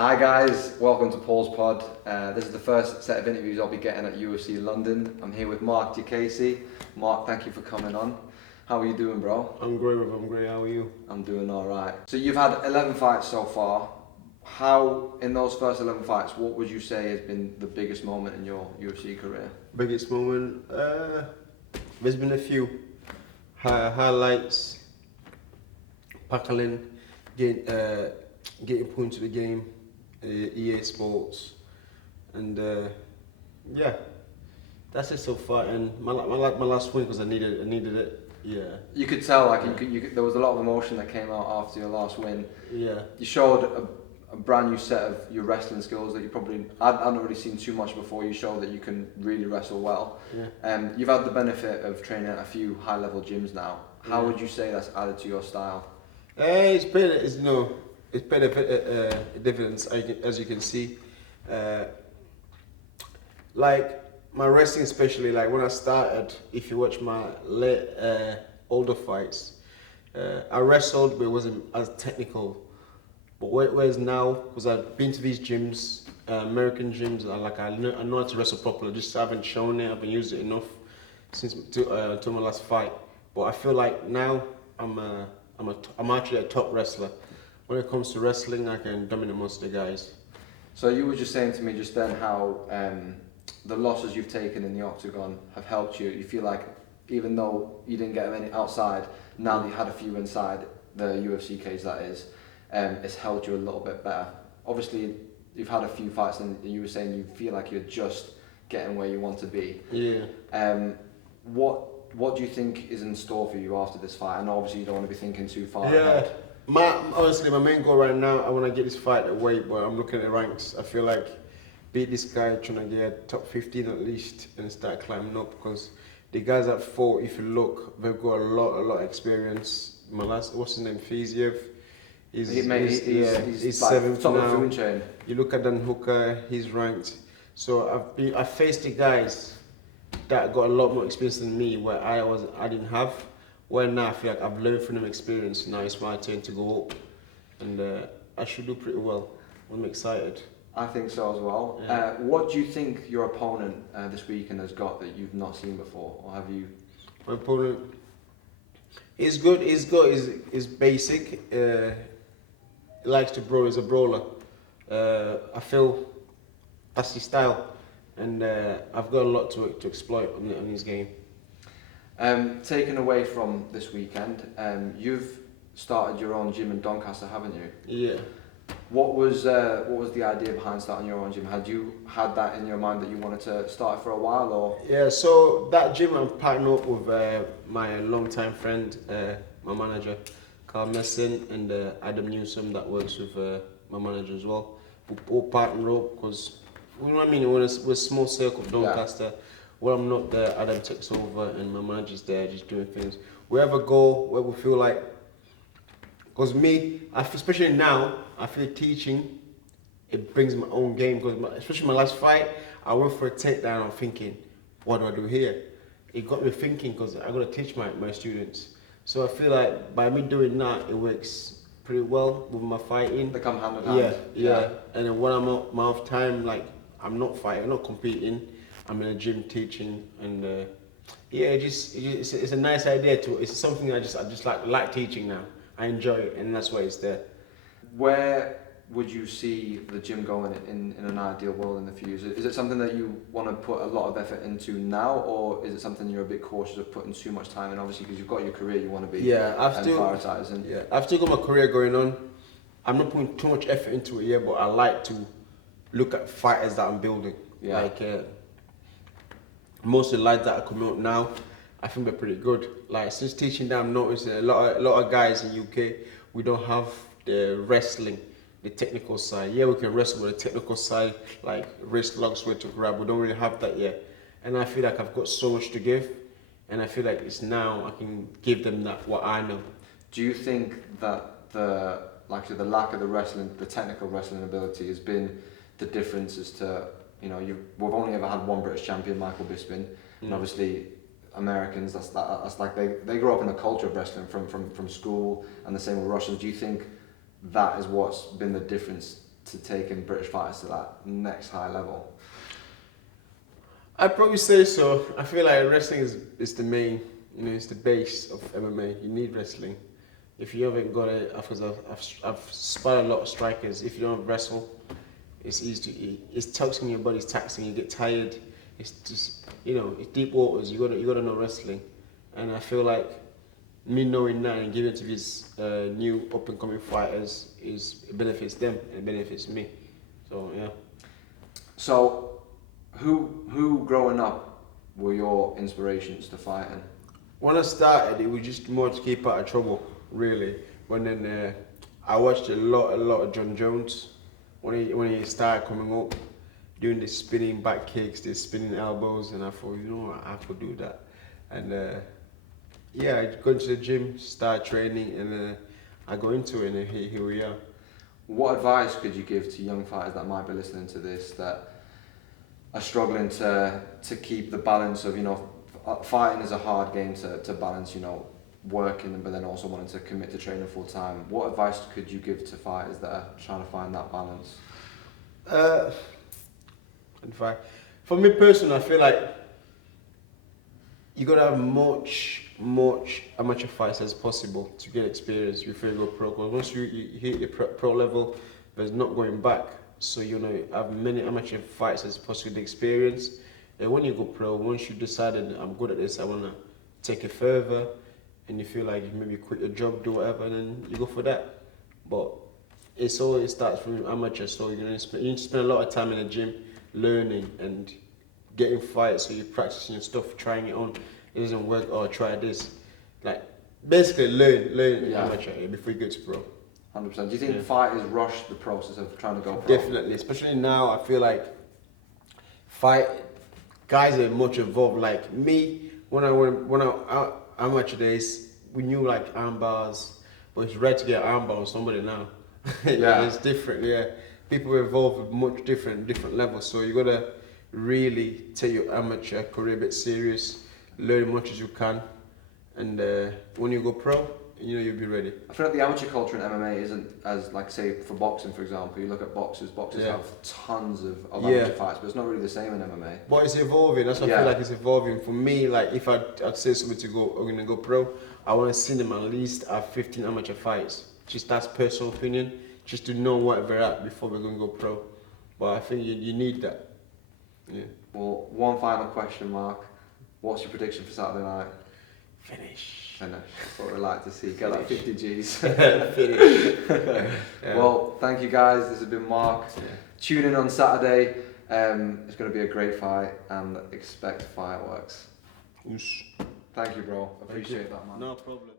Hi guys, welcome to Paul's Pod. This is the first set of interviews I'll be getting at UFC London. I'm here with Marc Diakiese. Marc, thank you for coming on. How are you doing, bro? I'm great. How are you? I'm doing alright. So you've had 11 fights so far. How, in those first 11 fights, what would you say has been the biggest moment in your UFC career? Biggest moment? There's been a few highlights. Packling, getting put into the game, EA Sports, and yeah, that's it so far. And my last win because I needed it. Yeah. You could tell, like, there was a lot of emotion that came out after your last win. Yeah. You showed a brand new set of your wrestling skills that you probably I'd not really seen too much before. You showed that you can really wrestle well. Yeah. You've had the benefit of training at a few high level gyms now. How would you say that's added to your style? It's paid a dividends, as you can see. Like my wrestling, especially like when I started. If you watch my older fights, I wrestled, but it wasn't as technical. But whereas now, because I've been to these gyms, American gyms, I know how to wrestle properly. Just haven't shown it. I haven't used it enough since to my last fight. But I feel like now I'm actually a top wrestler. When it comes to wrestling, I can dominate most of the guys. So you were just saying to me just then how the losses you've taken in the octagon have helped you. You feel like even though you didn't get any outside, now that you had a few inside the UFC cage, that is, it's helped you a little bit better. Obviously, you've had a few fights and you were saying you feel like you're just getting where you want to be. Yeah. What do you think is in store for you after this fight? And obviously you don't want to be thinking too far Yeah. ahead. Honestly, my main goal right now, I want to get this fight at weight, but I'm looking at the ranks. I feel like beat this guy, trying to get top 15 at least, and start climbing up. Because the guys at 4, if you look, they've got a lot of experience. My last, what's his name, Fiziev. He's like 7th top of the now. food chain. You look at Dan Hooker, he's ranked. So I faced the guys that got a lot more experience than me, where I didn't have. Well, now I feel like I've learned from them experience. Now it's my turn to go up, and I should do pretty well. I'm excited. I think so as well. Yeah. What do you think your opponent this weekend has got that you've not seen before, or have you? My opponent is good. He's basic. He likes to brawl. He's a brawler. I feel that's his style, and I've got a lot to exploit on his game. Taken away from this weekend, you've started your own gym in Doncaster, haven't you? Yeah. What was the idea behind starting your own gym? Had you had that in your mind that you wanted to start it for a while, or? Yeah. So that gym, I'm partnered up with my longtime friend, my manager, Carl Messin, and Adam Newsom, that works with my manager as well. We all partner up because, you know what I mean, we're a small circle of Doncaster. Yeah. When I'm not there, Adam takes over and my manager's there just doing things. Wherever go, where we feel like, because me, especially now, I feel teaching, it brings my own game. Because especially my last fight, I went for a takedown. I'm thinking, what do I do here? It got me thinking because I got to teach my students. So I feel like by me doing that, it works pretty well with my fighting. They come hand in hand. Yeah. And then when I'm off time, like I'm not fighting, I'm not competing. I'm in a gym teaching, and it's a nice idea too. It's something I just like teaching now. I enjoy it, and that's why it's there. Where would you see the gym going in an ideal world in the future? Is it something that you want to put a lot of effort into now, or is it something you're a bit cautious of putting too much time in? Obviously, because you've got your career, you want to be prioritising. Yeah, I've still got my career going on. I'm not putting too much effort into it yet, but I like to look at fighters that I'm building. Yeah. Like most of the lads that are coming out now, I think they're pretty good. Like since teaching them, I'm noticing a lot of guys in UK, we don't have the wrestling, the technical side. Yeah, we can wrestle with the technical side, like wrist locks, where to grab. We don't really have that yet. And I feel like I've got so much to give, and I feel like it's now I can give them that what I know. Do you think that the lack of the wrestling, the technical wrestling ability has been the difference as to, you know, we've only ever had one British champion, Michael Bisping, and obviously Americans, that's like they grow up in a culture of wrestling from school, and the same with Russians. Do you think that is what's been the difference to taking British fighters to that next high level? I'd probably say so. I feel like wrestling is the main, it's the base of MMA. You need wrestling. If you haven't got it, I've sparred a lot of strikers. If you don't wrestle, it's easy to, it's taxing your body, it's taxing, you get tired. It's just, it's deep waters, you gotta know wrestling. And I feel like me knowing that and giving it to these new up and coming fighters it benefits them and it benefits me. So yeah. So who growing up were your inspirations to fighting? When I started, it was just more to keep out of trouble, really. When then I watched a lot of John Jones when he started coming up, doing the spinning back kicks, the spinning elbows, and I thought, what, I could do that. And I go to the gym, start training, and I go into it, and here we are. What advice could you give to young fighters that might be listening to this that are struggling to keep the balance of, fighting is a hard game to balance, working but then also wanting to commit to training full time. What advice could you give to fighters that are trying to find that balance? In fact, for me personally, I feel like you gotta have much amateur fights as possible to get experience before you go pro. Because once you hit the pro level, there's not going back. So have many amateur fights as possible to experience. And when you go pro, once you decided I'm good at this, I wanna take it further, and you feel like you maybe quit your job, do whatever, and then you go for that. But it starts from amateur, so you need to spend a lot of time in the gym learning and getting fights, so you're practicing your stuff, trying it on. It doesn't work, try this. Like, basically learn amateur before you get to pro. 100%. Do you think fighters rush the process of trying to go pro? Definitely, especially now. I feel like guys are much involved. Like me, when I amateur days, we knew like arm bars, but it's rare to get an arm bar on somebody now. It's different. Yeah, people are involved with much different levels. So you gotta really take your amateur career a bit serious, learn as much as you can, and when you go pro, you'll be ready. I feel like the amateur culture in MMA isn't as, like, say, for boxing, for example. You look at boxers have tons of amateur fights, but it's not really the same in MMA. But it's evolving. That's what I feel like it's evolving. For me, like, if I'd say something to go, I'm gonna go pro, I want to see them at least have 15 amateur fights. Just that's personal opinion, just to know what we're at before we're gonna go pro. But I think you need that. Yeah. Well, one final question, Mark. What's your prediction for Saturday night? Finish. That's what we'd like to see. Get that 50 Gs. Finish. Well, thank you guys. This has been Mark. Tune in on Saturday. It's going to be a great fight, and expect fireworks. Oosh. Thank you, bro. Appreciate that, man. No problem.